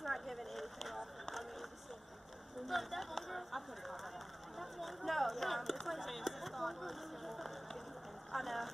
She's not giving anything off. I mean, look, that one girl. I put it on. No, it's like I know.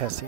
Tessie.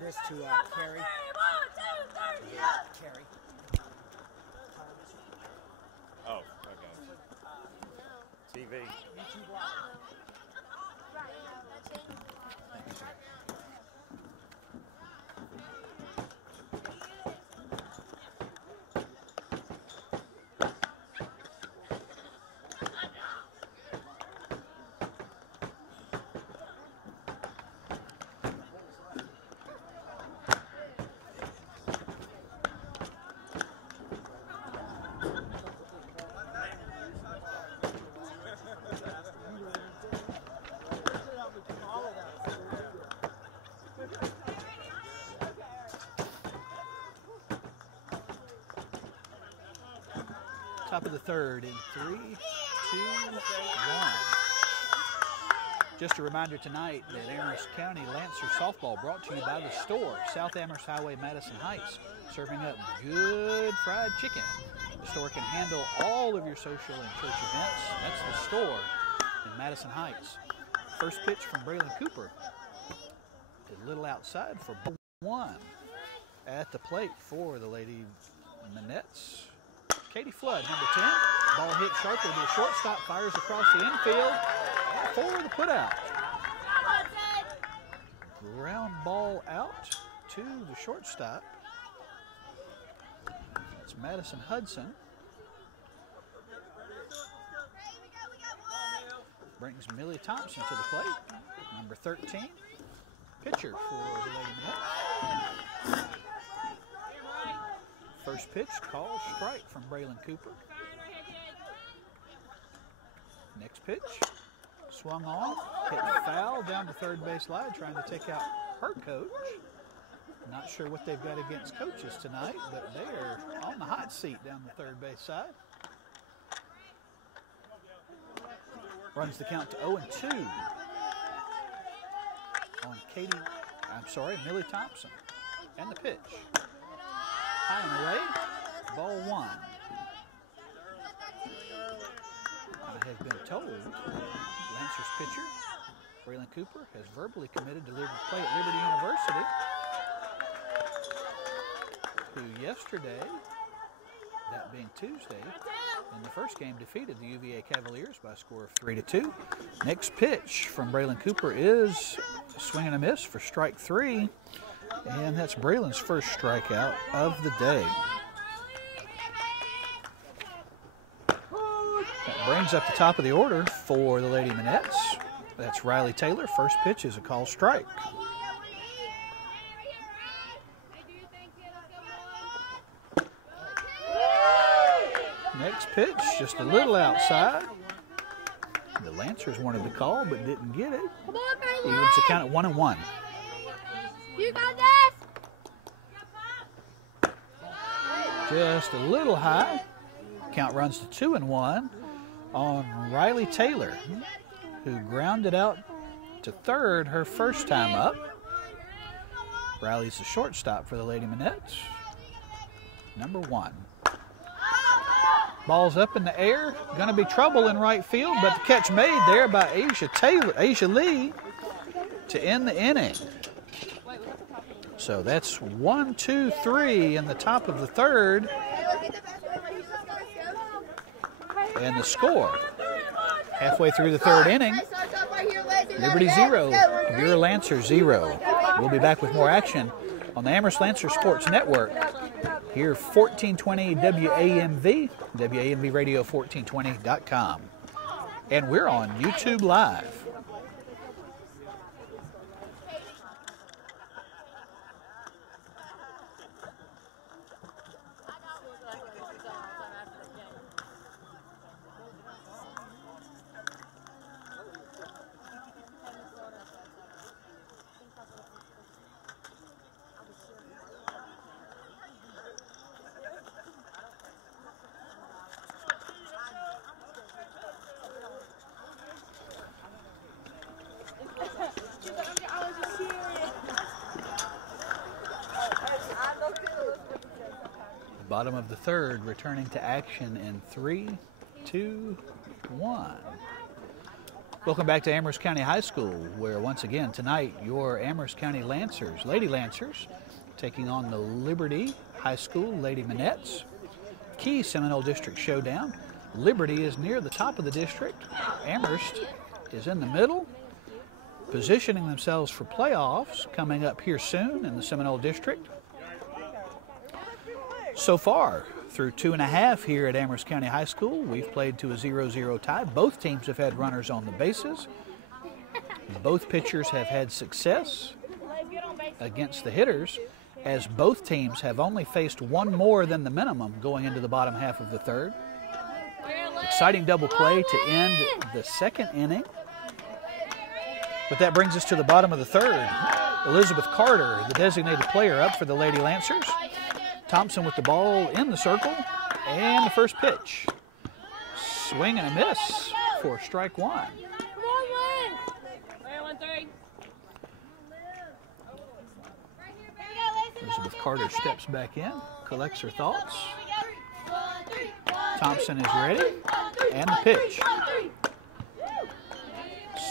Give this to Carrie. Carrie. Oh, okay. TV. YouTube Live. Top of the third in 3, 2, 1. Just a reminder tonight that Amherst County Lancer Softball brought to you by the store, South Amherst Highway, Madison Heights, serving up good fried chicken. The store can handle all of your social and church events. That's the store in Madison Heights. First pitch from Braylon Cooper. A little outside for ball 1. At the plate for the Lady Minettes, Katie Flood, number 10. Ball hit sharply to the shortstop, fires across the infield for the putout. Ground ball out to the shortstop. It's Madison Hudson. Brings Millie Thompson to the plate, number 13. Pitcher for the Lady Minettes. First pitch, call strike from Braylon Cooper. Next pitch, swung off, hit foul down the third base line, trying to take out her coach. Not sure what they've got against coaches tonight, but they are on the hot seat down the third base side. Runs the count to 0-2 on Millie Thompson. And the pitch. High and away, ball 1. I have been told Lancers pitcher Braylon Cooper has verbally committed to play at Liberty University, who yesterday, that being Tuesday, in the first game defeated the UVA Cavaliers by a score of 3-2. Next pitch from Braylon Cooper is a swing and a miss for strike 3. And that's Braylon's first strikeout of the day. That brings up the top of the order for the Lady Minettes. That's Riley Taylor. First pitch is a call strike. Next pitch, just a little outside. The Lancers wanted the call but didn't get it. Evens the count at 1-1. You got this! Just a little high. Count runs to 2-1 on Riley Taylor, who grounded out to third her first time up. Riley's the shortstop for the Lady Minettes. Number 1. Ball's up in the air. Going to be trouble in right field, but the catch made there by Aisha Lee to end the inning. So that's 1, 2, 3 in the top of the third. And the score, halfway through the third inning, Liberty 0, your Lancer 0. We'll be back with more action on the Amherst Lancer Sports Network here 1420 WAMV, WAMVradio1420.com. And we're on YouTube Live. Bottom of the third, returning to action in 3, 2, 1. Welcome back to Amherst County High School, where once again tonight your Amherst County Lancers, Lady Lancers, taking on the Liberty High School Lady Minettes. Key Seminole District showdown. Liberty is near the top of the district. Amherst is in the middle, positioning themselves for playoffs coming up here soon in the Seminole District. So far, through 2.5 here at Amherst County High School, we've played to a 0-0 tie. Both teams have had runners on the bases. Both pitchers have had success against the hitters, as both teams have only faced one more than the minimum going into the bottom half of the third. Exciting double play to end the second inning. But that brings us to the bottom of the third. Elizabeth Carter, the designated player, up for the Lady Lancers. Thompson with the ball in the circle, and the first pitch. Swing and a miss for strike one. Elizabeth Carter steps back in, collects her thoughts. Thompson is ready, and the pitch.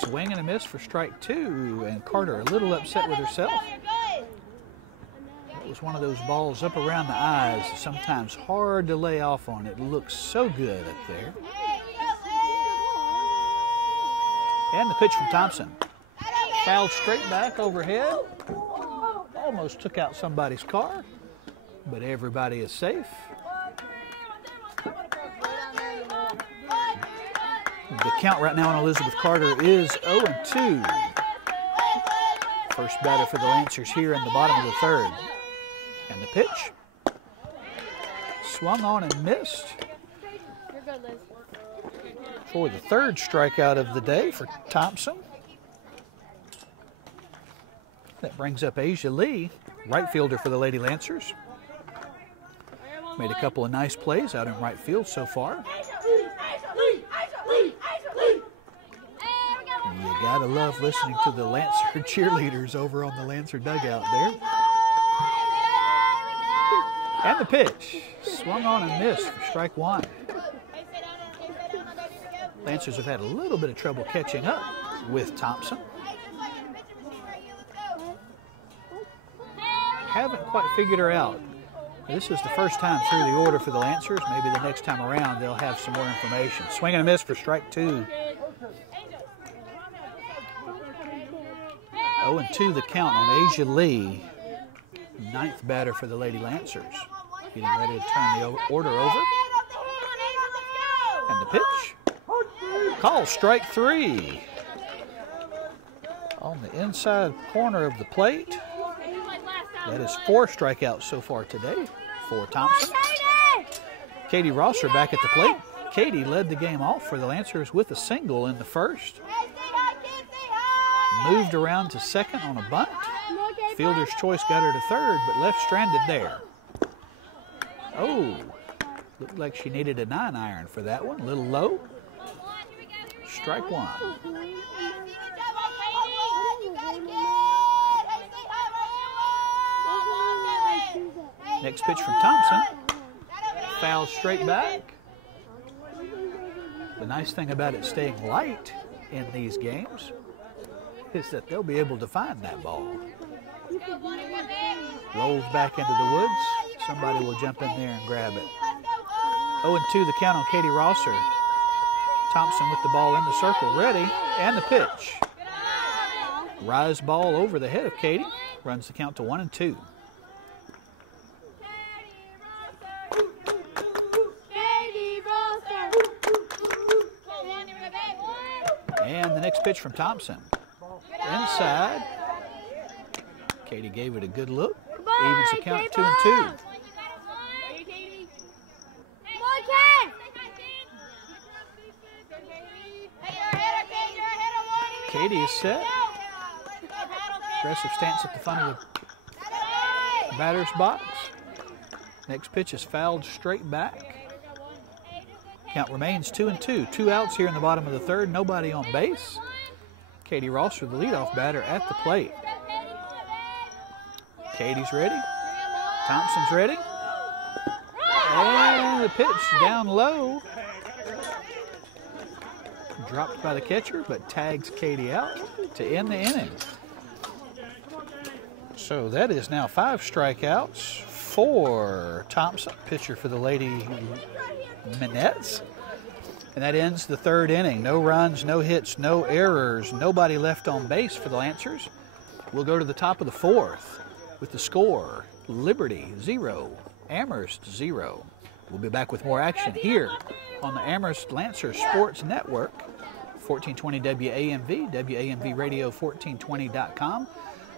Swing and a miss for strike two, and Carter a little upset with herself. It was one of those balls up around the eyes, sometimes hard to lay off on. It looks so good up there. And the pitch from Thompson. Fouled straight back overhead. Almost took out somebody's car, but everybody is safe. The count right now on Elizabeth Carter is 0-2. First batter for the Lancers here in the bottom of the third. And the pitch. Swung on and missed. For the third strikeout of the day for Thompson. That brings up Asia Lee, right fielder for the Lady Lancers. Made a couple of nice plays out in right field so far. You gotta love listening to the Lancer cheerleaders over on the Lancer dugout there. And the pitch. Swung on and missed for strike one. Lancers have had a little bit of trouble catching up with Thompson. Haven't quite figured her out. This is the first time through the order for the Lancers. Maybe the next time around they'll have some more information. Swing and a miss for strike two. 0-2 the count on Asia Lee, ninth batter for the Lady Lancers. Getting ready to turn the order over. And the pitch. Call strike three. On the inside corner of the plate. That is 4 strikeouts so far today for Thompson. Katie Rosser back at the plate. Katie led the game off for the Lancers with a single in the first. Moved around to second on a bunt. Fielder's choice got her to third, but left stranded there. Oh, looked like she needed a 9-iron for that one. A little low. Strike one. Next pitch from Thompson. Foul straight back. The nice thing about it staying light in these games is that they'll be able to find that ball. Rolls back into the woods. Somebody will jump in there and grab it. 0-2 the count on Katie Rosser. Thompson with the ball in the circle, ready, and the pitch. Rise ball over the head of Katie. Runs the count to 1-2. And the next pitch from Thompson. Inside. Katie gave it a good look. Evens the count 2-2. Katie is set. Aggressive stance at the front of the batter's box. Next pitch is fouled straight back. Count remains 2-2. 2 outs here in the bottom of the third. Nobody on base. Katie Rosser, the leadoff batter, at the plate. Katie's ready. Thompson's ready. And the pitch down low. dropped by the catcher, but tags Katie out to end the inning. So that is now 5 strikeouts for Thompson, pitcher for the Lady Minettes. And that ends the 3rd inning. No runs, no hits, no errors, nobody left on base for the Lancers. We'll go to the top of the 4th with the score: Liberty 0, Amherst 0. We'll be back with more action here on the Amherst Lancer Sports Network, 1420 WAMV, WAMVradio1420.com.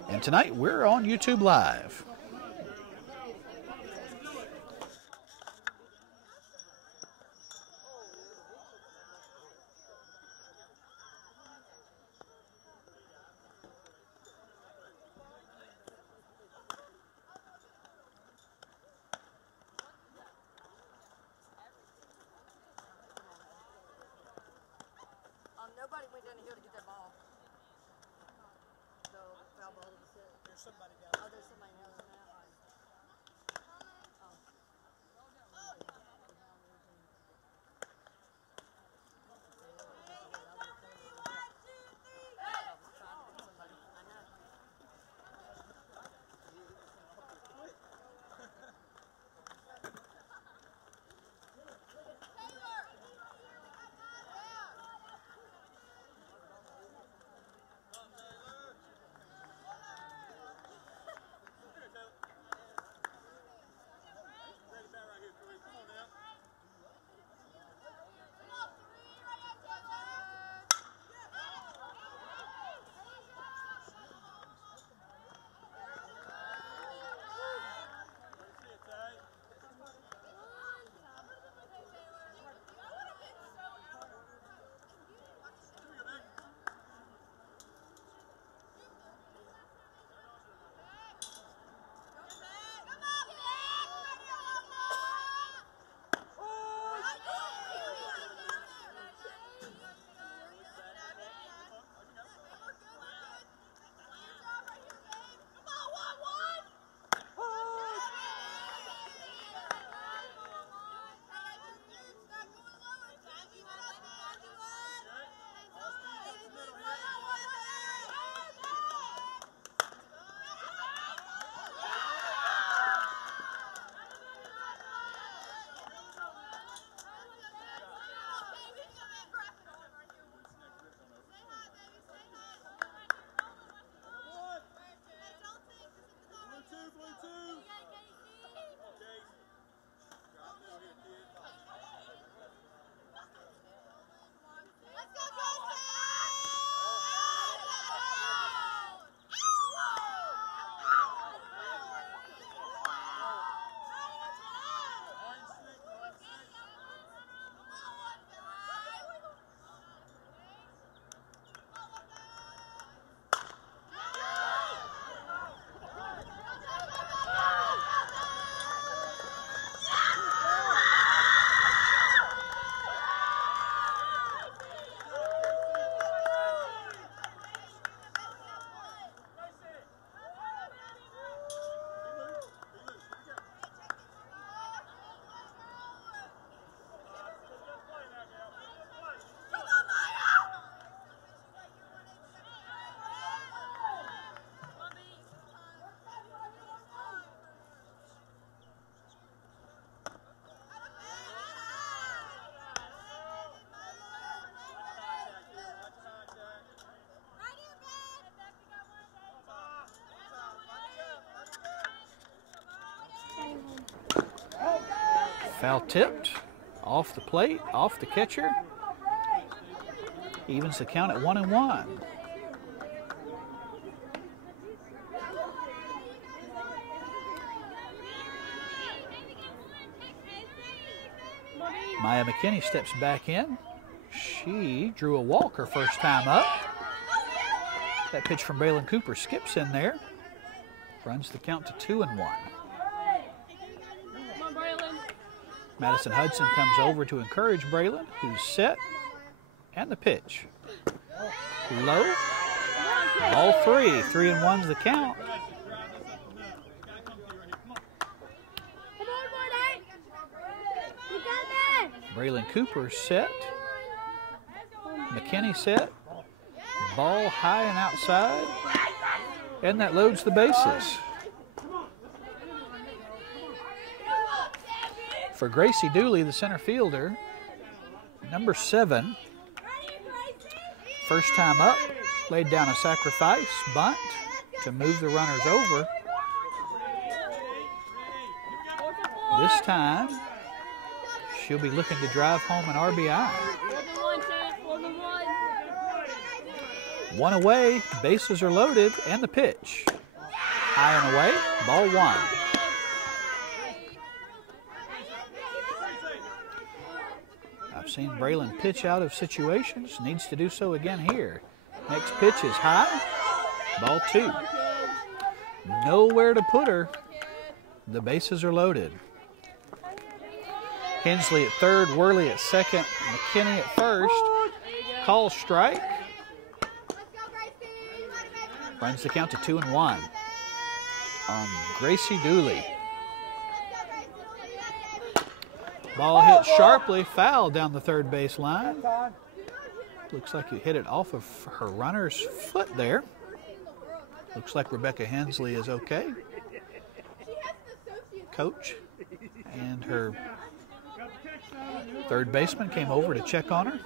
And tonight we're on YouTube Live. Nobody went down the hill to get that ball. So the foul ball was hit. There's somebody down there. Oh, there's somebody else now. Foul tipped, off the plate, off the catcher. Evens the count at 1-1. Maya McKinney steps back in. She drew a walk her first time up. That pitch from Braylon Cooper skips in there. Runs the count to 2-1. Madison Hudson comes over to encourage Braylon, who's set, and the pitch. Low. Ball 3. 3-1's the count. Braylon Cooper set. McKinney set. Ball high and outside. And that loads the bases. For Gracie Dooley, the center fielder, number 7. First time up, laid down a sacrifice bunt to move the runners over. This time, she'll be looking to drive home an RBI. 1 away, bases are loaded, and the pitch. High and away, ball 1. I've seen Braylon pitch out of situations, needs to do so again here. Next pitch is high, ball 2. Nowhere to put her. The bases are loaded. Hensley at third, Worley at second, McKinney at first. Call strike. Runs the count to 2-1 on Gracie Dooley. Ball hit sharply, foul down the third base line. Looks like you hit it off of her runner's foot there. Looks like Rebecca Hensley is okay. Coach and her third baseman came over to check on her.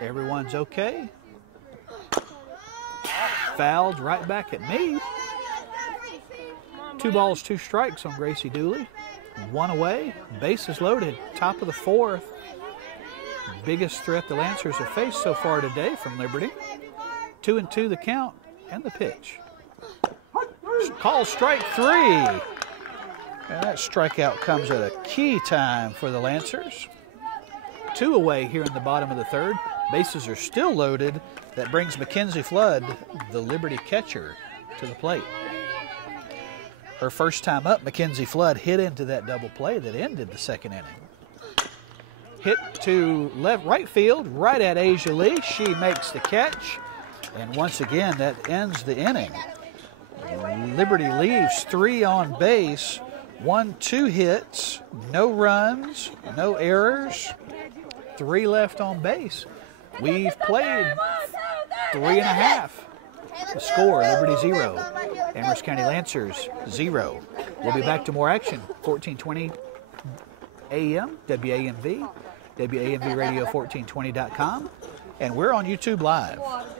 Everyone's okay. Fouled right back at me. 2 balls, 2 strikes on Gracie Dooley. 1 away, bases loaded, top of the 4th. Biggest threat the Lancers have faced so far today from Liberty. 2-2 the count and the pitch. Call strike 3. And that strikeout comes at a key time for the Lancers. 2 away here in the bottom of the 3rd. Bases are still loaded. That brings Mackenzie Flood, the Liberty catcher, to the plate. Her first time up, Mackenzie Flood hit into that double play that ended the 2nd inning. Hit to right field, right at Asia Lee. She makes the catch. And once again, that ends the inning. Liberty leaves 3 on base. 1, 2 hits, no runs, no errors. 3 left on base. We've played 3.5. The score, Liberty 0, Amherst County Lancers 0. We'll be back to more action, 1420 AM, WAMV, WAMVradio1420.com, and we're on YouTube Live. What?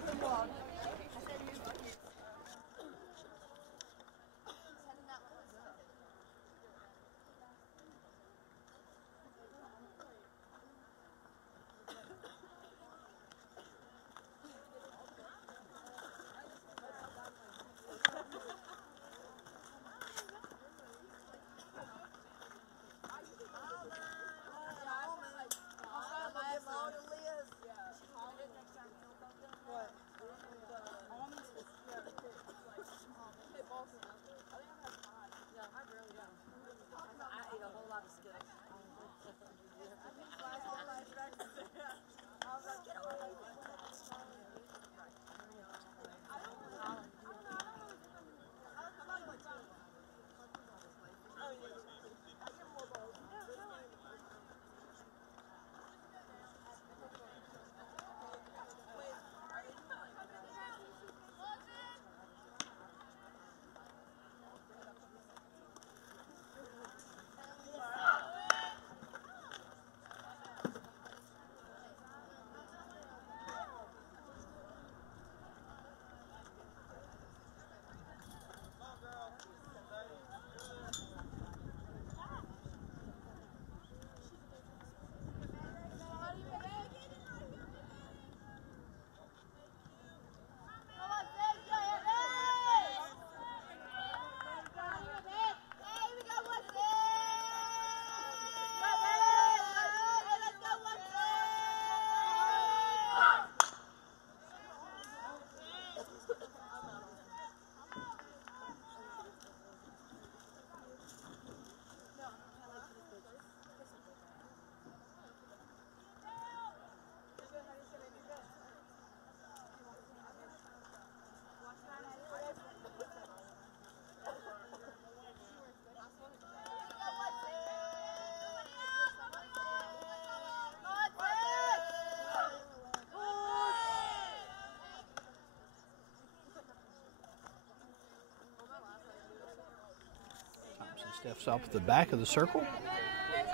Steps up at the back of the circle,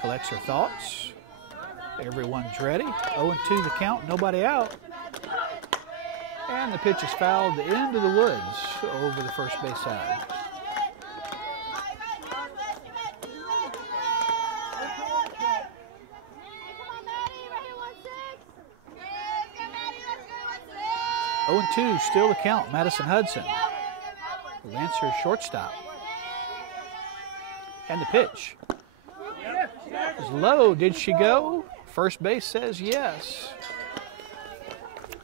collects her thoughts. Everyone's ready. 0-2 the count, nobody out. And the pitch is fouled into the woods over the first base side. Oh, 2, still the count. Madison Hudson, the Lancers shortstop. And the pitch is low. Did she go? First base says yes.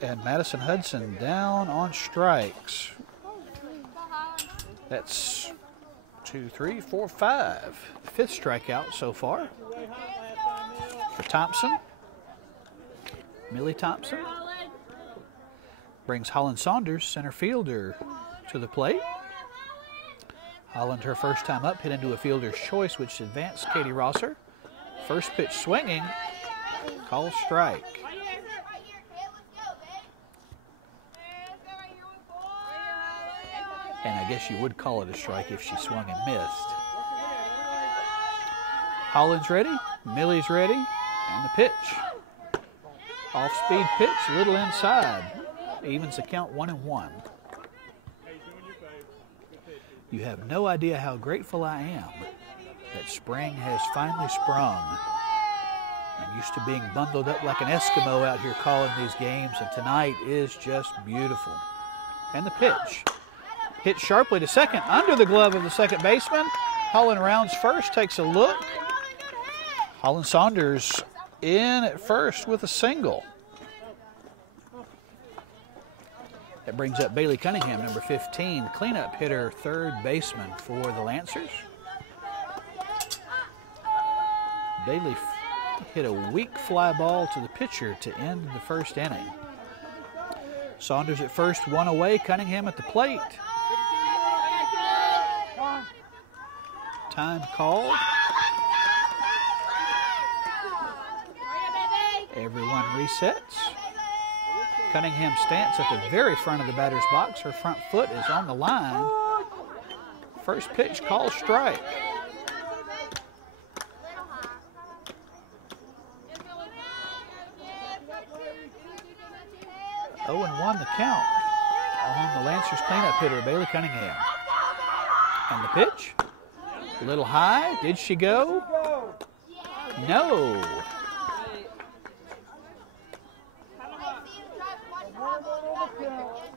And Madison Hudson down on strikes. That's 2, 3, 4, 5. Fifth strikeout so far for Thompson. Millie Thompson brings Holland Saunders, center fielder, to the plate. Holland, her first time up, hit into a fielder's choice, which advanced Katie Rosser. First pitch swinging, call strike. And I guess you would call it a strike if she swung and missed. Holland's ready, Millie's ready, and the pitch. Off-speed pitch, a little inside. Evens the count 1-1. You have no idea how grateful I am that spring has finally sprung. I'm used to being bundled up like an Eskimo out here calling these games, and tonight is just beautiful. And the pitch. Hit sharply to second, under the glove of the second baseman. Holland rounds first, takes a look. Holland Saunders in at first with a single. That brings up Bailey Cunningham, number 15, cleanup hitter, third baseman for the Lancers. Bailey hit a weak fly ball to the pitcher to end the first inning. Saunders at first, one away, Cunningham at the plate. Time called. Everyone resets. Cunningham stance at the very front of the batter's box. Her front foot is on the line. First pitch, call strike. Oh, 0-1 the count on the Lancers cleanup hitter, Bailey Cunningham. And the pitch, a little high. Did she go? No.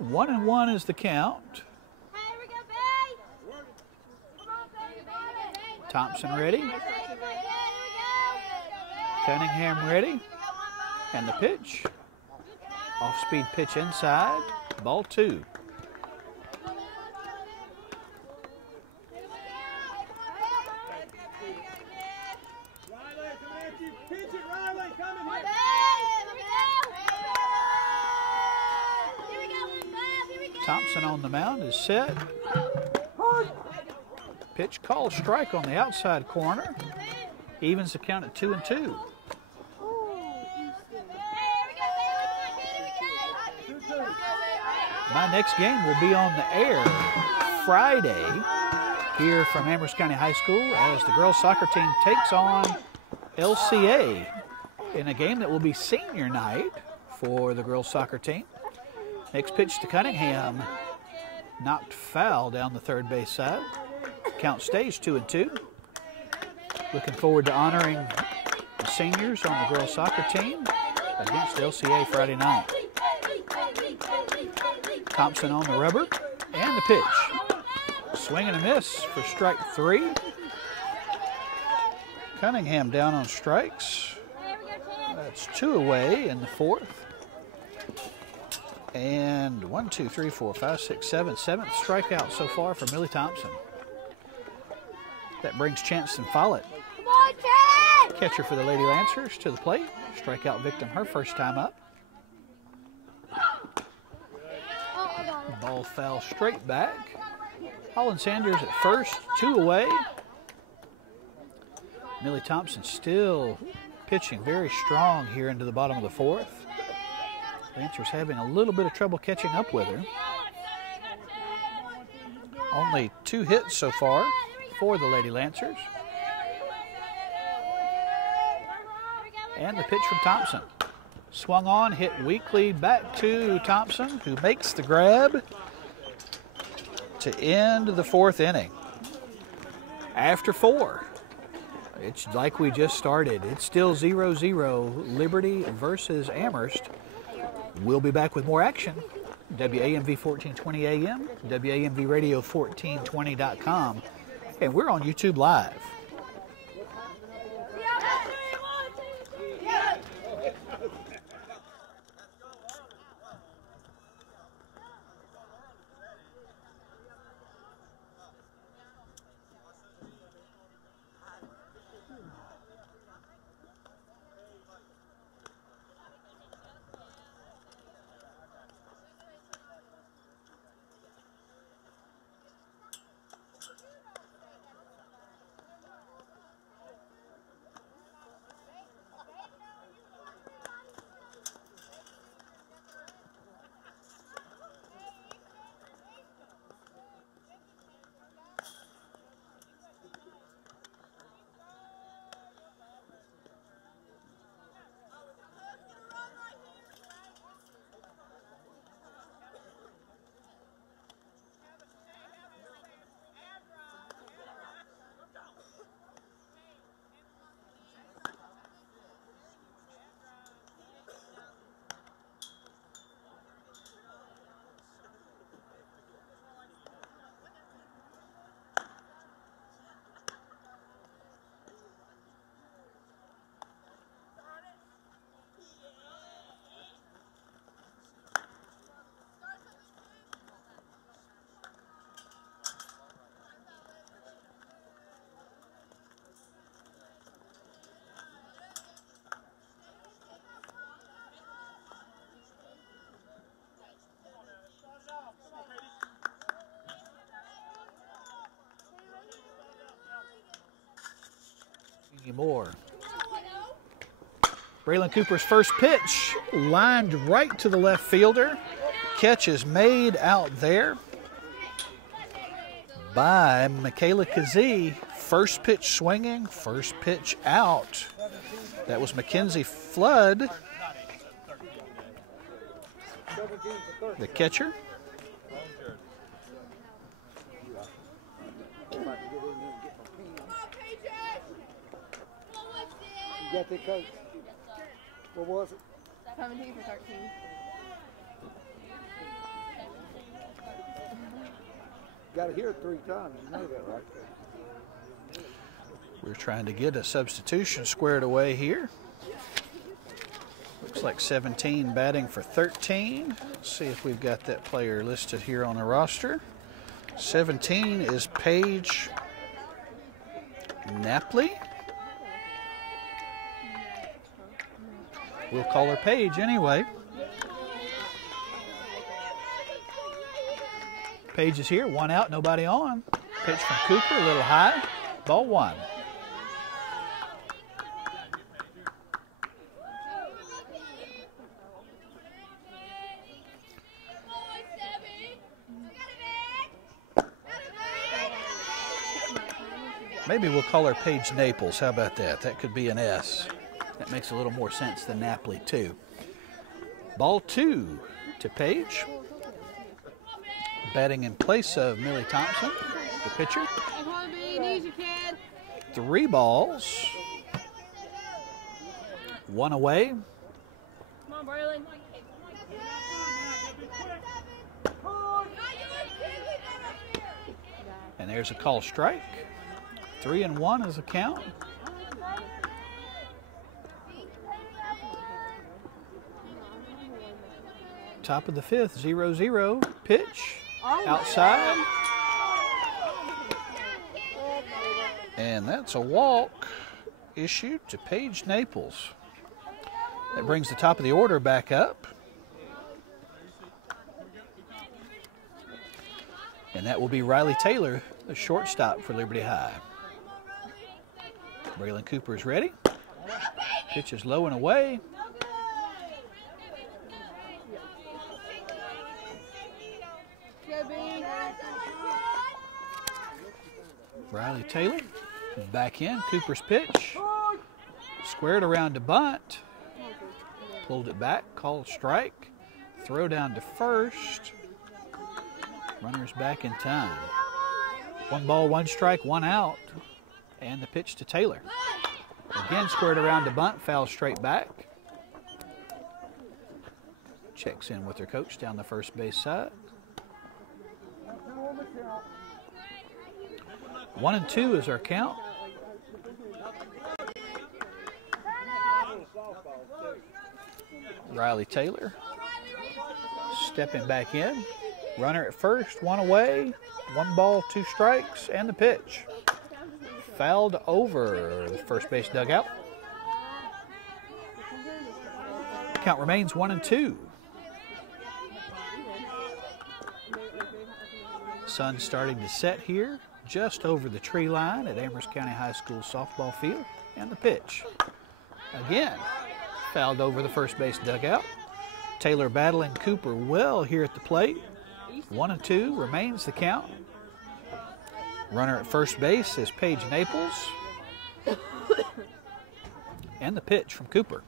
1-1 is the count. Thompson ready. Cunningham ready. And the pitch. Off-speed pitch inside. Ball 2. Thompson on the mound is set. Pitch, call, strike on the outside corner. Evens the count at 2-2. My next game will be on the air Friday here from Amherst County High School as the girls soccer team takes on LCA in a game that will be senior night for the girls soccer team. Next pitch to Cunningham, knocked foul down the third base side. Count stays 2-2. Looking forward to honoring the seniors on the girls soccer team against LCA Friday night. Thompson on the rubber, and the pitch. Swing and a miss for strike 3. Cunningham down on strikes. That's 2 away in the fourth. And 1, 2, 3, 4, 5, 6, 7. Seventh strikeout so far for Millie Thompson. That brings Chancellor Follett, catcher for the Lady Lancers, to the plate. Strikeout victim her first time up. Ball foul straight back. Holland Sanders at first, 2 away. Millie Thompson still pitching very strong here into the bottom of the fourth. Lancers having a little bit of trouble catching up with her. Only 2 hits so far for the Lady Lancers. And the pitch from Thompson. Swung on, hit weakly back to Thompson, who makes the grab to end the 4th inning. After 4, it's like we just started. It's still 0-0, Liberty versus Amherst. We'll be back with more action. WAMV 1420 AM, WAMV Radio 1420.com, and we're on YouTube Live. More. Braylon Cooper's first pitch lined right to the left fielder. Catch is made out there by Michaela Kazee. First pitch swinging, first pitch out. That was Mackenzie Flood, the catcher. You got that, Coach? What was it? 17 for 13. Got to hear it 3 times. You know that, right? We're trying to get a substitution squared away here. Looks like 17 batting for 13. Let's see if we've got that player listed here on the roster. 17 is Paige Napley. We'll call her Paige anyway. Paige is here, 1 out, nobody on. Pitch from Cooper, a little high, ball 1. Maybe we'll call her Paige Naples. How about that? That could be an S. That makes a little more sense than Napoli, too. Ball 2 to Paige. Batting in place of Millie Thompson, the pitcher. 3 balls. 1 away. Come on, Braylon. And there's a call strike. 3-1 is a count. Top of the 5th, 0-0. Pitch outside. And that's a walk issued to Paige Naples. That brings the top of the order back up. And that will be Riley Taylor, the shortstop for Liberty High. Braylon Cooper is ready. Pitch is low and away. Riley Taylor back in. Cooper's pitch. Squared around to bunt. Pulled it back. Called strike. Throw down to first. Runners back in time. 1 ball, 1 strike, 1 out. And the pitch to Taylor. Again squared around to bunt. Foul straight back. Checks in with her coach down the first base side. 1-2 is our count. Riley Taylor stepping back in. Runner at first, 1 away. 1 ball, 2 strikes, and the pitch. Fouled over the first base dugout. Count remains 1-2. Sun starting to set here, just over the tree line at Amherst County High School softball field, and the pitch. Again, fouled over the first base dugout. Taylor battling Cooper well here at the plate. 1-2 remains the count. Runner at first base is Paige Naples. And the pitch from Cooper.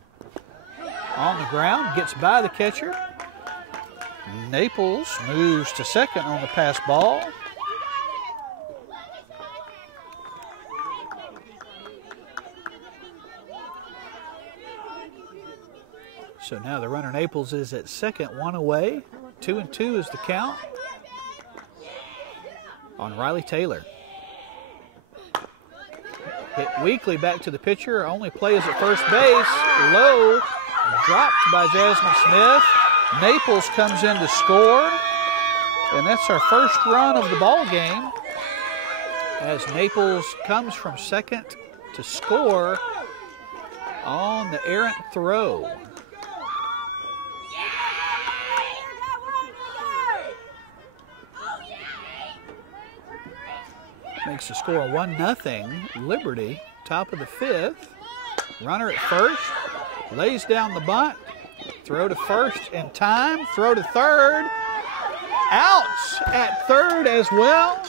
On the ground, gets by the catcher. Naples moves to second on the pass ball. So now the runner Naples is at second, 1 away. 2-2 is the count on Riley Taylor. Hit weakly back to the pitcher. Only play is at first base. Low, dropped by Jasmine Smith. Naples comes in to score. And that's our first run of the ball game as Naples comes from second to score on the errant throw. Makes the score 1-0. Liberty, top of the 5th. Runner at first, lays down the bunt. Throw to first in time. Throw to third. Outs at third as well.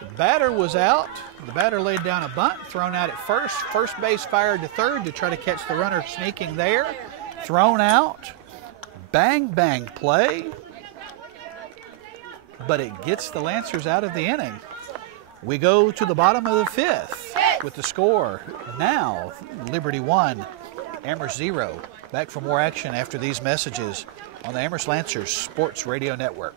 The batter was out. The batter laid down a bunt, thrown out at first. First base fired to third to try to catch the runner sneaking there. Thrown out. Bang, bang play. But it gets the Lancers out of the inning. We go to the bottom of the 5th with the score now Liberty 1, Amherst 0. Back for more action after these messages on the Amherst Lancers Sports Radio Network.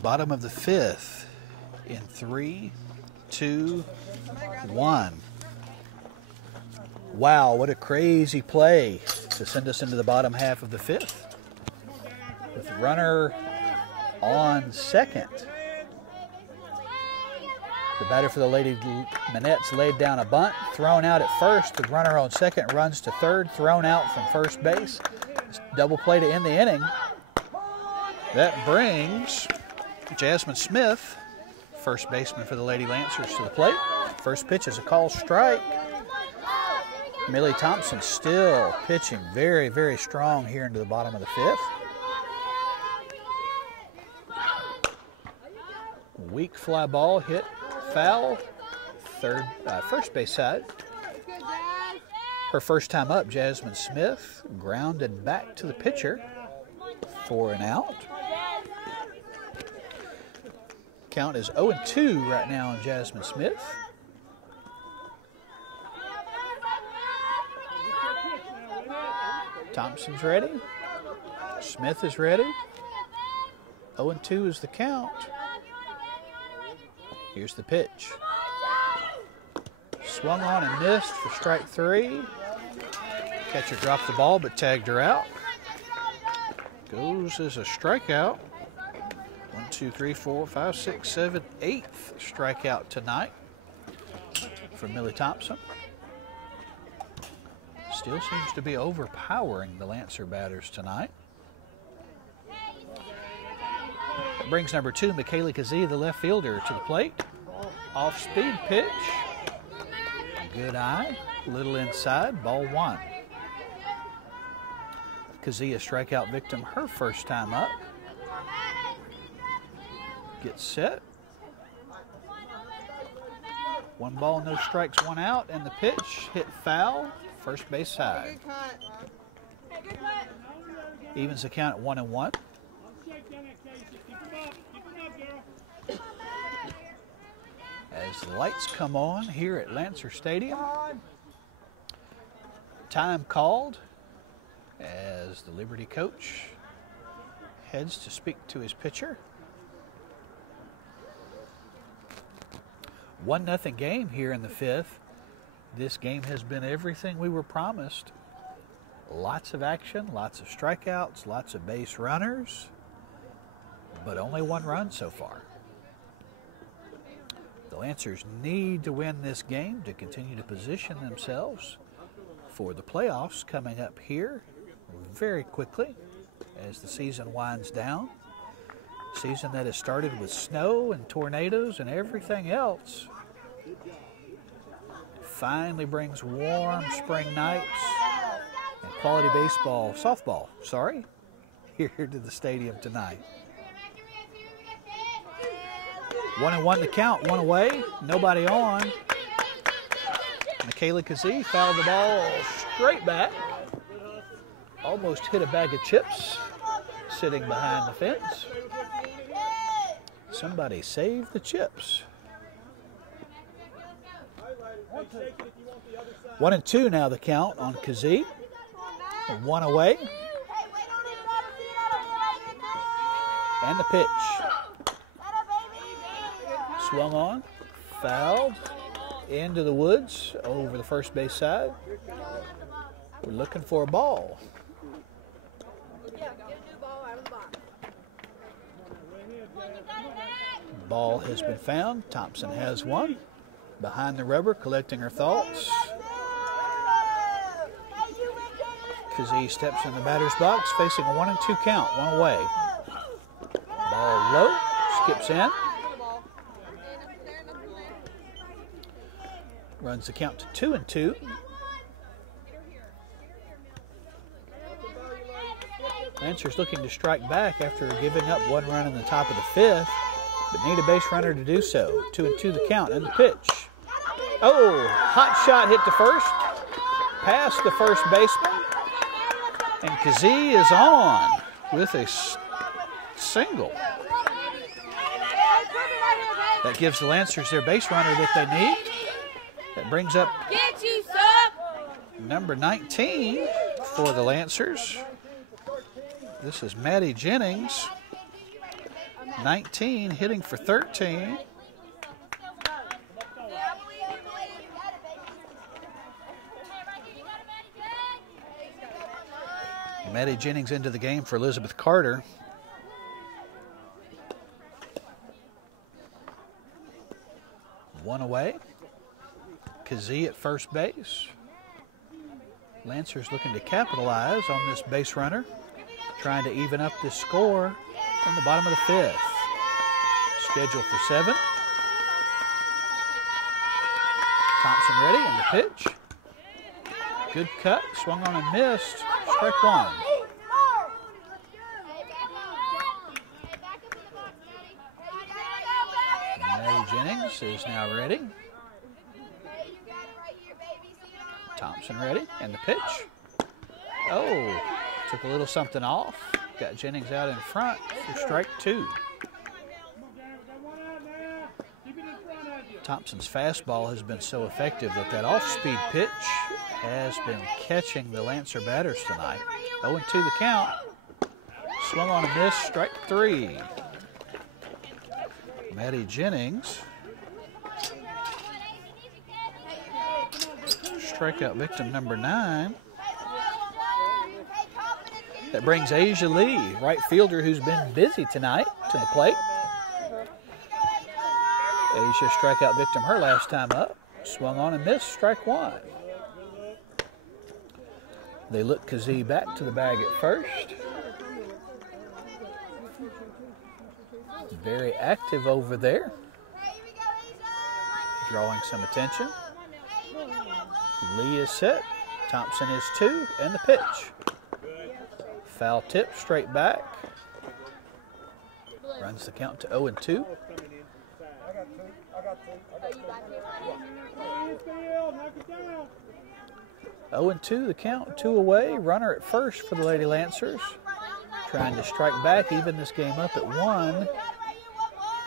Bottom of the 5th in 3, 2, 1. Wow, what a crazy play to send us into the bottom half of the 5th. With the runner on second. The batter for the Lady Minettes laid down a bunt, thrown out at first. The runner on second runs to third, thrown out from first base. Double play to end the inning. That brings Jasmine Smith, first baseman for the Lady Lancers, to the plate. First pitch is a call strike. Millie Thompson still pitching very, very strong here into the bottom of the 5th. Weak fly ball hit foul, first base side. Her first time up, Jasmine Smith grounded back to the pitcher for an out. Count is 0-2 right now on Jasmine Smith. Thompson's ready. Smith is ready. 0-2 is the count. Here's the pitch. Swung on and missed for strike 3. Catcher dropped the ball but tagged her out. Goes as a strikeout. 1, 2, 3, 4, 5, 6, 7, 8th strikeout tonight for Millie Thompson. Still seems to be overpowering the Lancer batters tonight. That brings number 2, Michaela Kazee, the left fielder, to the plate. Off-speed pitch. Good eye. Little inside. Ball 1. Kazee, a strikeout victim her first time up. Gets set. 1 ball, no strikes, 1 out, and the pitch hit foul. First base side. Evens the count at 1-1. As the lights come on here at Lancer Stadium. Time called as the Liberty coach heads to speak to his pitcher. 1-0 game here in the 5th. This game has been everything we were promised. Lots of action, lots of strikeouts, lots of base runners, but only 1 run so far. The Lancers need to win this game to continue to position themselves for the playoffs coming up here very quickly as the season winds down. Season that has started with snow and tornadoes and everything else finally brings warm spring nights and quality baseball, softball, here to the stadium tonight. 1-1 the count, 1 away, nobody on. Michaela Kazee fouled the ball straight back. Almost hit a bag of chips sitting behind the fence. Somebody saved the chips. 1-2 now the count on Kazee. 1 away. And the pitch. Swung on, fouled, into the woods, over the first base side. We're looking for a ball. Ball has been found. Thompson has one. Behind the rubber, collecting her thoughts. Kazee steps in the batter's box, facing a 1-2 count, 1 away. Ball low, skips in. Runs the count to 2-2. Lancers looking to strike back after giving up 1 run in the top of the 5th, but need a base runner to do so. 2-2 the count and the pitch. Oh, hot shot hit to first, past the first baseman, and Kazee is on with a single. That gives the Lancers their base runner that they need. That brings up number 19 for the Lancers. This is Maddie Jennings, 19, hitting for 13. Maddie Jennings into the game for Elizabeth Carter. One away. Kazee at first base. Lancers looking to capitalize on this base runner, trying to even up this score in the bottom of the 5th. Scheduled for 7. Thompson ready, and the pitch. Good cut, swung on and missed. Strike 1. Maddie Jennings is now ready. Thompson ready, and the pitch. Oh, took a little something off. Got Jennings out in front for strike 2. Thompson's fastball has been so effective that off-speed pitch has been catching the Lancer batters tonight. 0-2 the count. Swung on a miss, strike 3. Maddie Jennings strikeout victim number 9. That brings Asia Lee, right fielder who's been busy tonight, to the plate. Asia strikeout victim her last time up. Swung on and missed, strike 1. They look Kazee back to the bag at first. Very active over there. Drawing some attention. Lee is set. Thompson is 2, and the pitch. Foul tip, straight back. Runs the count to 0-2. 0-2 the count, 2 away. Runner at first for the Lady Lancers. Trying to strike back, even this game up at 1.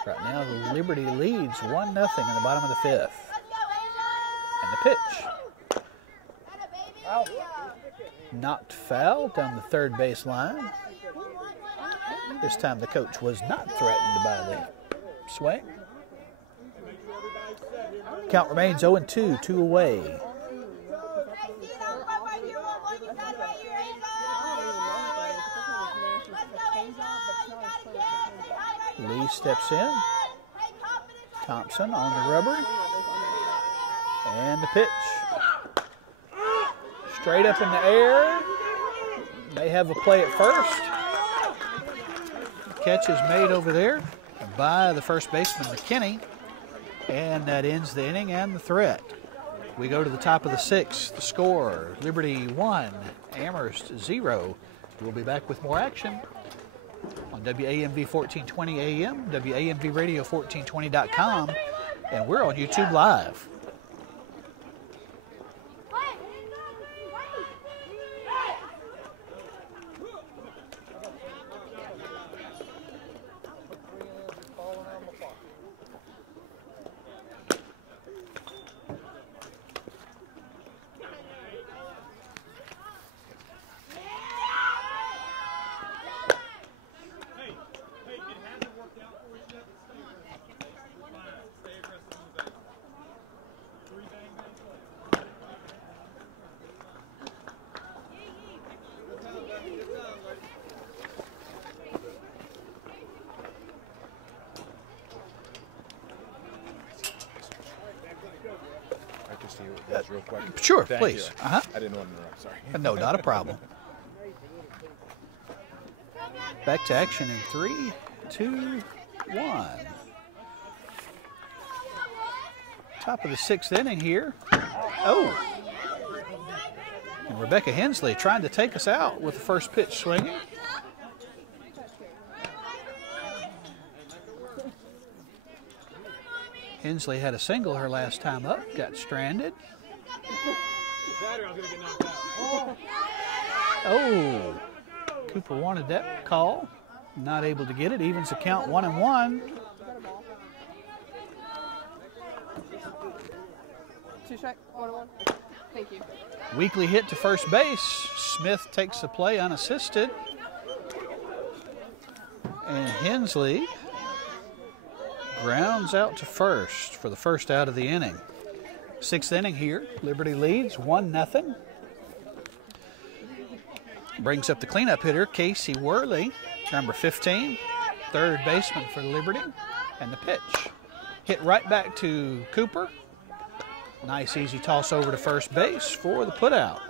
Right now the Liberty leads 1-0 in the bottom of the 5th. And the pitch. Knocked foul down the third base line. This time the coach was not threatened by the swing. Count remains 0-2, 2 away. Lee steps in. Thompson on the rubber. And the pitch. Straight up in the air. They have a play at first. Catch is made over there by the first baseman, McKinney. And that ends the inning and the threat. We go to the top of the 6th. The score, Liberty 1, Amherst 0. We'll be back with more action on WAMV 1420 AM, WAMVradio1420.com, and we're on YouTube Live. Real quick. Sure, Thank please. You. I didn't want to interrupt, sorry. No, not a problem. Back to action in 3, 2, 1. Top of the 6th inning here. Oh. And Rebecca Hensley trying to take us out with the first pitch swinging. Hensley had a single her last time up, got stranded. Oh, Cooper wanted that call. Not able to get it. Evens the count 1-1. 2 strike, 1-1. Thank you. Weekly hit to first base. Smith takes the play unassisted. And Hensley grounds out to first for the first out of the inning. 6th inning here. Liberty leads 1-0. Brings up the cleanup hitter, Casey Worley, number 15, third baseman for Liberty. And the pitch. Hit right back to Cooper. Nice easy toss over to first base for the putout.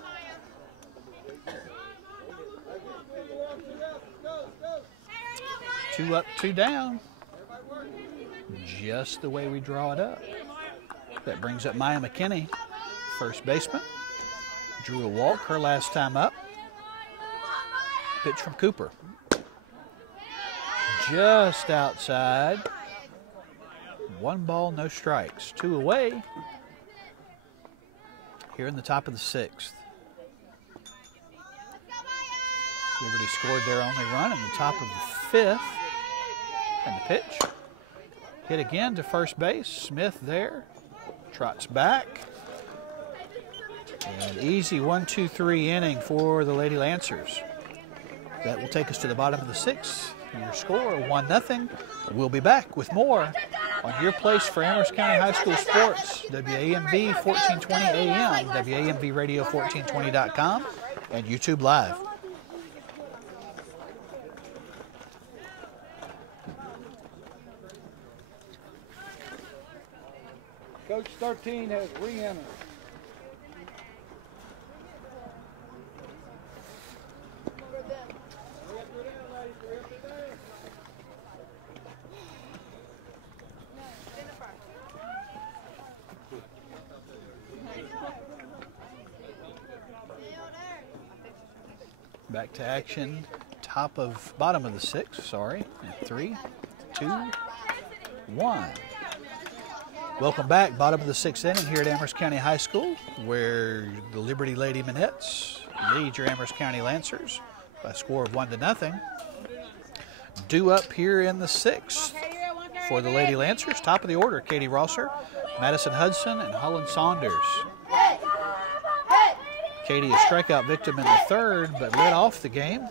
Two up, 2 down. Just the way we draw it up. That brings up Maya McKinney, first baseman. Drew a walk her last time up. Pitch from Cooper. Just outside. 1 ball, no strikes. 2 away. Here in the top of the 6th. Liberty scored their only run in the top of the 5th. And the pitch. Hit again to first base. Smith there. Trots back. And easy 1-2-3 inning for the Lady Lancers. That will take us to the bottom of the 6th. Your score 1-0. We'll be back with more on your place for Amherst County High School sports, WAMV 1420 AM, WAMVradio1420.com, and YouTube Live. Coach 13 has re-entered. Back to action, bottom of the sixth, sorry. 3, 2, 1. Welcome back, bottom of the sixth inning here at Amherst County High School, where the Liberty Lady Minettes lead your Amherst County Lancers by a score of 1-0. Due up here in the sixth for the Lady Lancers, top of the order, Katie Rosser, Madison Hudson, and Holland Saunders. Katie, a strikeout victim in the third, but led off the game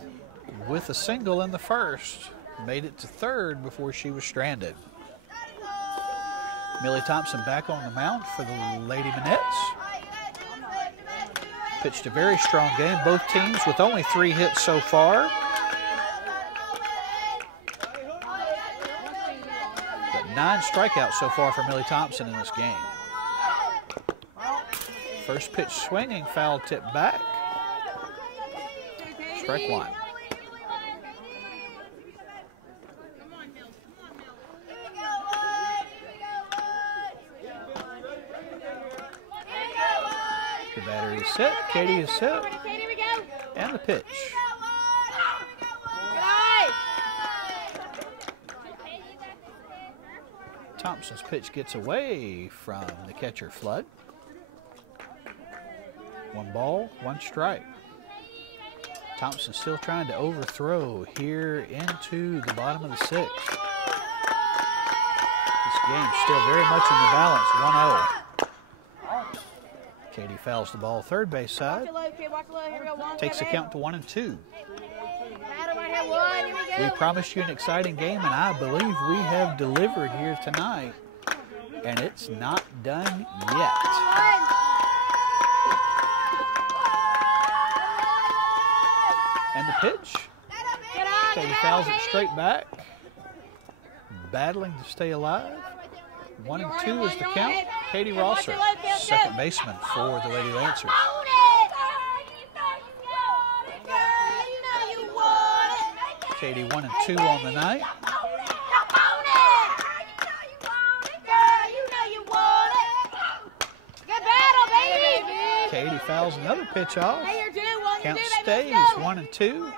with a single in the first. Made it to third before she was stranded. Millie Thompson back on the mound for the Lady Minettes. Pitched a very strong game. Both teams with only 3 hits so far. But 9 strikeouts so far for Millie Thompson in this game. First pitch swinging, foul tip back. Strike 1. The batter is set. Katie is set. And the pitch. Thompson's pitch gets away from the catcher, Flood. 1 ball, 1 strike. Thompson still trying to overthrow here into the bottom of the sixth. This game's still very much in the balance, 1-0. Katie fouls the ball third base side. Takes the count to 1-2. We promised you an exciting game, and I believe we have delivered here tonight. And it's not done yet. And the pitch. Katie fouls it straight back. Battling to stay alive. 1-2 is the count. Katie Rosser, second baseman for the Lady Lancers. Katie 1-2 on the night. Katie fouls another pitch off. Count stays 1-2.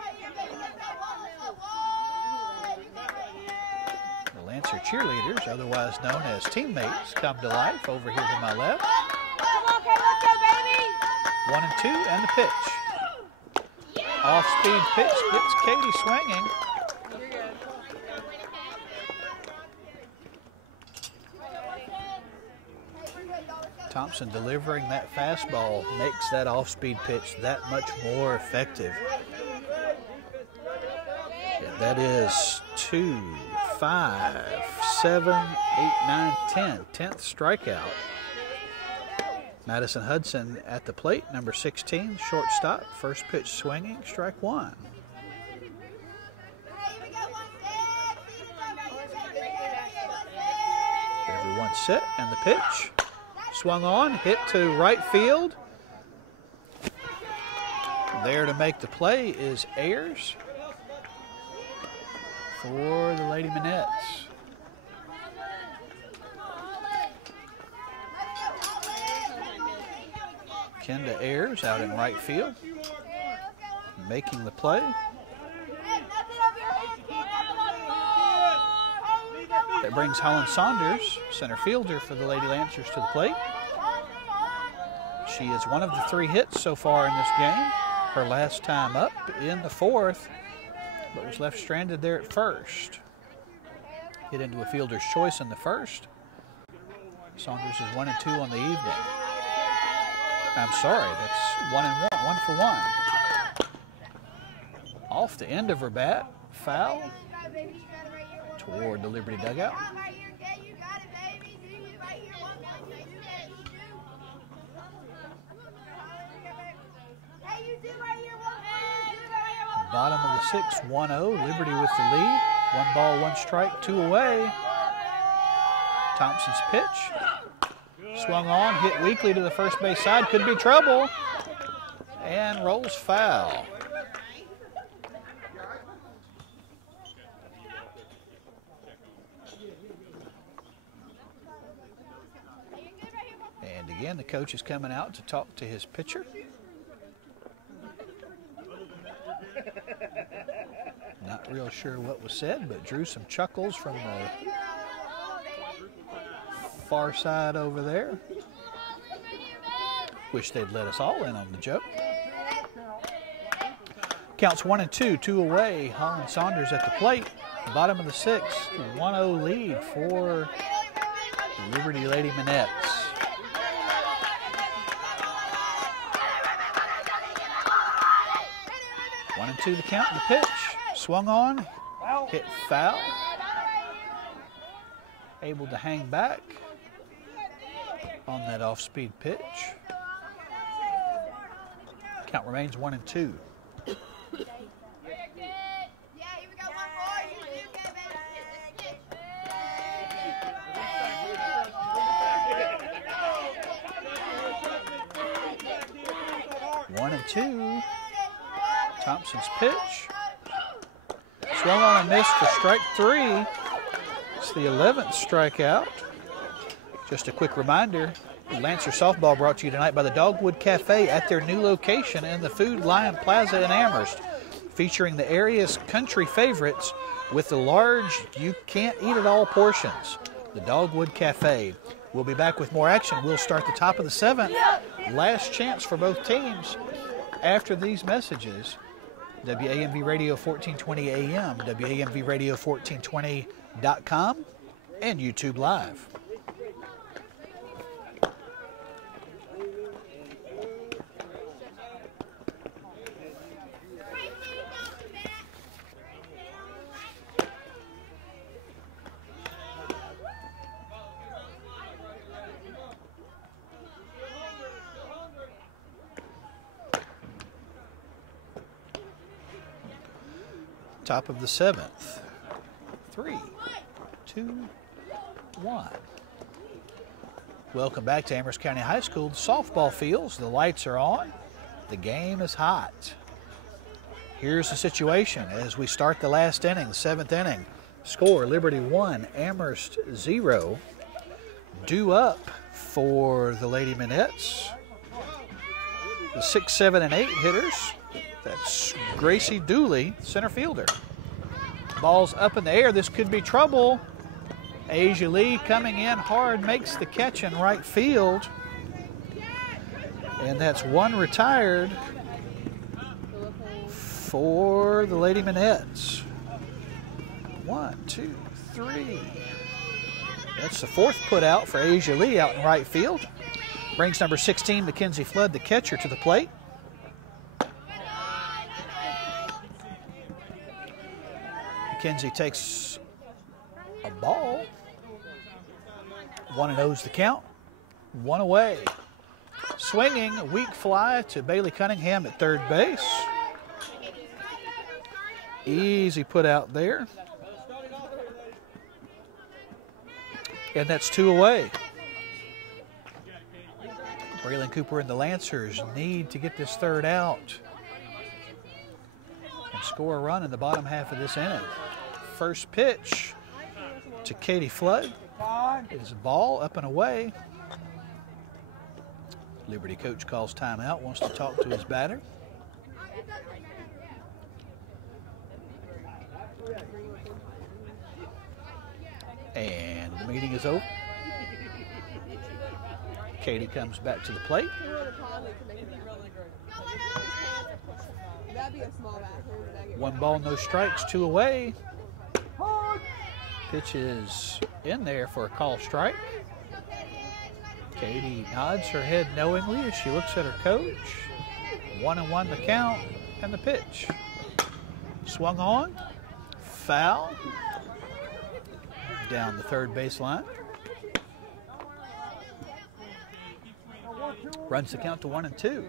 The Lancer cheerleaders, otherwise known as teammates, come to life over here to my left. 1-2 and the pitch. Off-speed pitch gets Katie swinging. Thompson delivering that fastball makes that off-speed pitch that much more effective. Yeah, that is 2, 5, 7, 8, 9, 10. 10th strikeout. Madison Hudson at the plate, number 16, shortstop. First pitch swinging, strike 1. Everyone's set, and the pitch. Swung on, hit to right field. There to make the play is Ayers for the Lady Minettes. Kenda Ayers out in right field, making the play. That brings Holland Saunders, center fielder for the Lady Lancers, to the plate. She is one of the 3 hits so far in this game. Her last time up in the 4th, but was left stranded there at first. Hit into a fielder's choice in the first. Saunders is 1-2 on the evening. I'm sorry, that's 1-1, 1 for 1. Off the end of her bat, foul toward the Liberty dugout. Bottom of the 6th, 1-0. Liberty with the lead. 1 ball, 1 strike, 2 away. Thompson's pitch. Swung on, hit weakly to the first base side. Could be trouble. And rolls foul. And again, the coach is coming out to talk to his pitcher. Not real sure what was said, but drew some chuckles from the far side over there. Wish they'd let us all in on the joke. Counts 1-2, 2 away. Holland Saunders at the plate. Bottom of the 6th, 1-0 lead for the Liberty Lady Minettes. One and two the count, the pitch. Swung on, hit foul. Able to hang back on that off-speed pitch. Count remains 1-2. 1-2. Thompson's pitch. Swung on and missed for strike 3. It's the 11th strikeout. Just a quick reminder, Lancer Softball brought to you tonight by the Dogwood Cafe at their new location in the Food Lion Plaza in Amherst, featuring the area's country favorites with the large, you can't eat it all portions. The Dogwood Cafe. We'll be back with more action. We'll start the top of the 7th. Last chance for both teams after these messages. WAMV Radio 1420 AM, WAMVradio1420.com, and YouTube Live. Top of the 7th. 3, 2, 1. Welcome back to Amherst County High School. The softball fields, the lights are on. The game is hot. Here's the situation as we start the last inning, the 7th inning. Score, Liberty 1, Amherst 0. Due up for the Lady Minettes. The 6, 7, and 8 hitters. That's Gracie Dooley, center fielder. Ball's up in the air. This could be trouble. Asia Lee coming in hard, makes the catch in right field. And that's one retired for the Lady Minettes. 1, 2, 3. That's the 4th put out for Asia Lee out in right field. Brings number 16, Mackenzie Flood, the catcher, to the plate. Mackenzie takes a ball. 1-0's the count. 1 away. Swinging, a weak fly to Bailey Cunningham at third base. Easy put out there. And that's 2 away. Braylon Cooper and the Lancers need to get this 3rd out and score a run in the bottom half of this inning. First pitch to Katie Flood is a ball up and away. Liberty coach calls timeout, wants to talk to his batter. And the meeting is over. Katie comes back to the plate. One ball, no strikes, 2 away. Pitch is in there for a call strike. Katie nods her head knowingly as she looks at her coach. 1-1 the count and the pitch. Swung on, foul, down the third baseline. Runs the count to 1-2.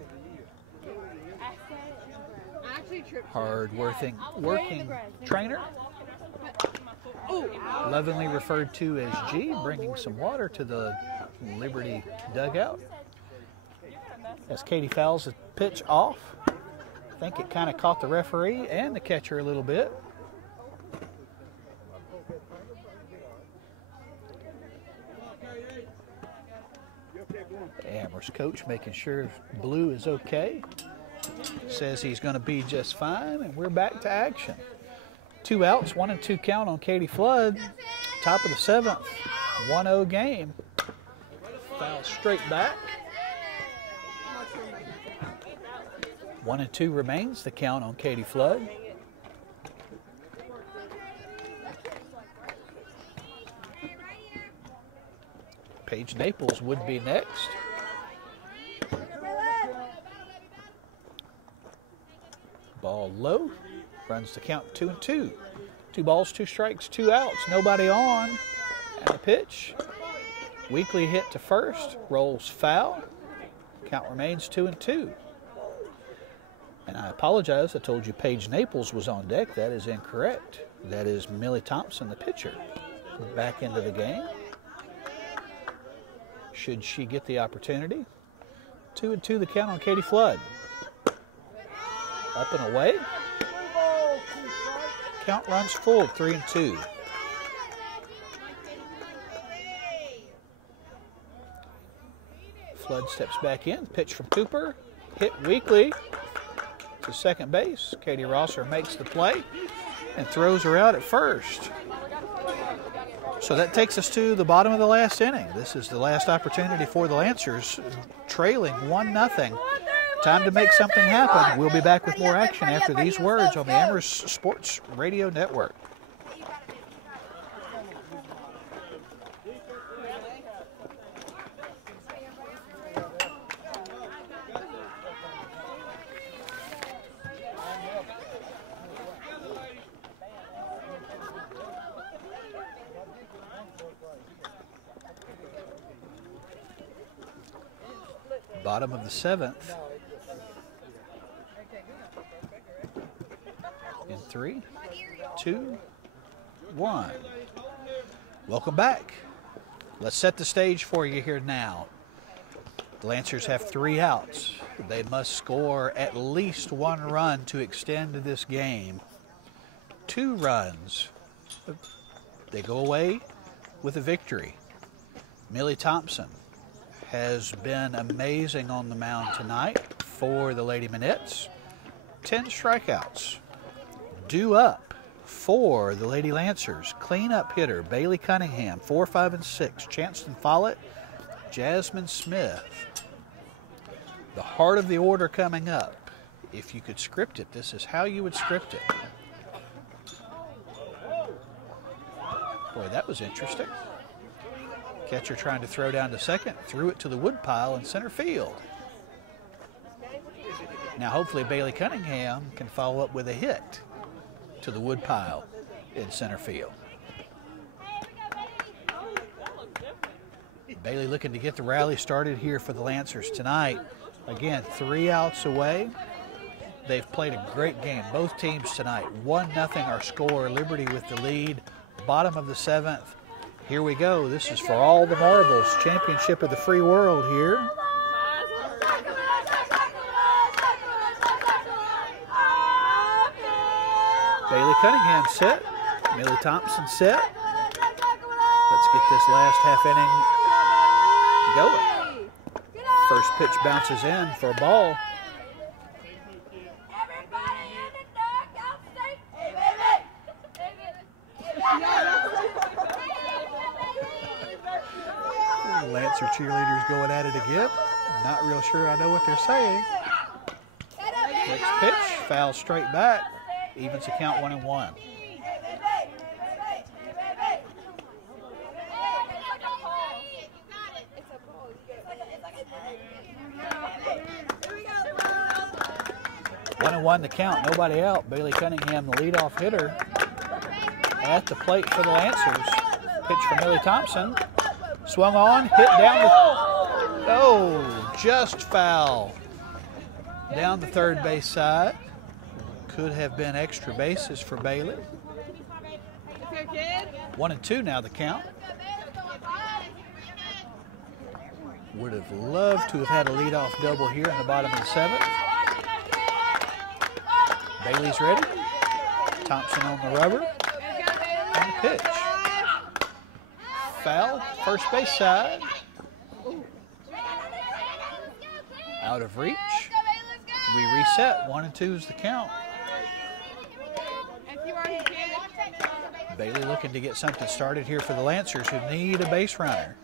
Hard-working trainer. Lovingly referred to as G, bringing some water to the Liberty dugout. As Katie fouls the pitch off. I think it kind of caught the referee and the catcher a little bit. Amherst coach making sure Blue is okay. Says he's going to be just fine, and we're back to action. 2 outs, 1-2 count on Katie Flood. Top of the 7th, 1-0 game. Foul straight back. 1-2 remains the count on Katie Flood. Paige Naples would be next. Ball low, runs the count 2-2. 2 balls, 2 strikes, 2 outs, nobody on. And the pitch, weakly hit to first, rolls foul. Count remains 2-2. And I apologize, I told you Paige Naples was on deck. That is incorrect. That is Millie Thompson, the pitcher, back into the game. Should she get the opportunity. 2-2 the count on Katie Flood. Up and away. Count runs full, 3-2. Flood steps back in. Pitch from Cooper. Hit weakly to second base. Katie Rosser makes the play and throws her out at first. So that takes us to the bottom of the last inning. This is the last opportunity for the Lancers, trailing 1-0. Time to make something happen. We'll be back with more action after these words on the Amherst Sports Radio Network. Bottom of the 7th. In 3, 2, 1. Welcome back. Let's set the stage for you here now. The Lancers have 3 outs. They must score at least 1 run to extend this game. 2 runs. They go away with a victory. Millie Thompson has been amazing on the mound tonight for the Lady Minettes. 10 strikeouts. Due up for the Lady Lancers. Cleanup hitter Bailey Cunningham, 4, 5, and 6. Chanston Follett, Jasmine Smith. The heart of the order coming up. If you could script it, this is how you would script it. Boy, that was interesting. Catcher trying to throw down to second, threw it to the woodpile in center field. Now hopefully Bailey Cunningham can follow up with a hit to the woodpile in center field. Bailey looking to get the rally started here for the Lancers tonight. Again, 3 outs away. They've played a great game, both teams tonight. 1-0 our score, Liberty with the lead. Bottom of the 7th. Here we go. This is for all the marbles. Championship of the free world here. Bailey Cunningham set. Millie Thompson set. Let's get this last half inning going. First pitch bounces in for a ball. Lancer cheerleaders going at it again. Not real sure I know what they're saying. Next pitch, foul straight back. Evens the count 1-1. One and one the count, nobody out. Bailey Cunningham, the leadoff hitter, at the plate for the Lancers. Pitch for Millie Thompson. Swung on, hit down the... Oh, just foul. down the third base side. Could have been extra bases for Bailey. 1-2 now the count. Would have loved to have had a leadoff double here in the bottom of the 7th. Bailey's ready. Thompson on the rubber. And the pitch. Foul, first base side. Out of reach. We reset. 1-2 is the count. Bailey looking to get something started here for the Lancers, who need a base runner.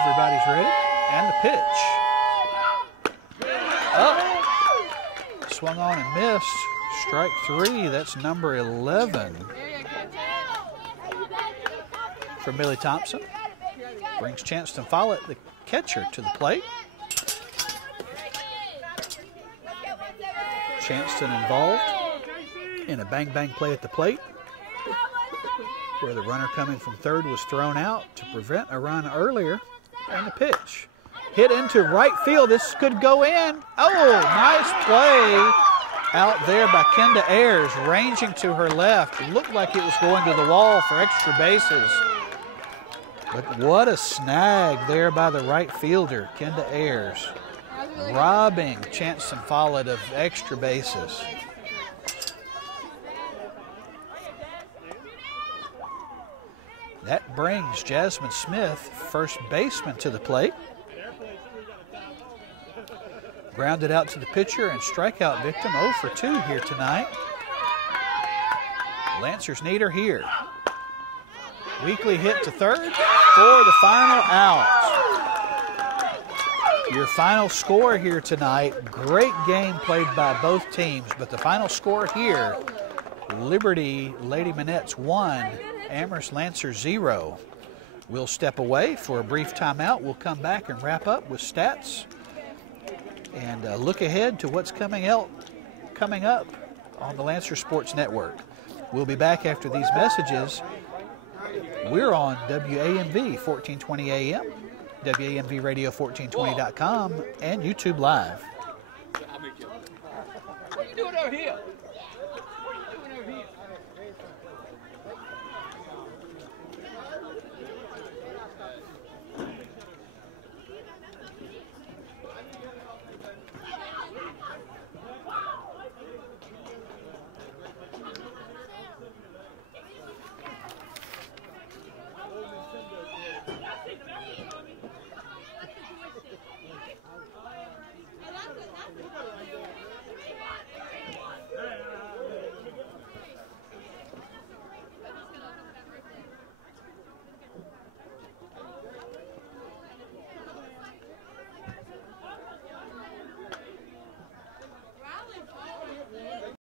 Everybody's ready. And the pitch. Up. Swung on and missed. Strike 3. That's number 11 for Billy Thompson. Brings Chanston Follett, the catcher, to the plate. Chanston involved in a bang-bang play at the plate, where the runner coming from third was thrown out to prevent a run earlier. And the pitch. Hit into right field. This could go in. Oh, nice play out there by Kenda Ayers, ranging to her left. It looked like it was going to the wall for extra bases. But what a snag there by the right fielder, Kenda Ayers, robbing Chanston Follett of extra bases. That brings Jasmine Smith, first baseman, to the plate. Grounded out to the pitcher and strikeout victim, 0 for 2 here tonight. Lancers need her here. Weekly hit to third for the final out. Your final score here tonight, great game played by both teams, but the final score here, Liberty Lady Minettes 1, Amherst Lancers 0. We'll step away for a brief timeout. We'll come back and wrap up with stats and look ahead to what's coming up on the Lancer Sports Network. We'll be back after these messages. We're on WAMV 1420 AM, WAMVradio1420.com, and YouTube Live. What are you doing over here?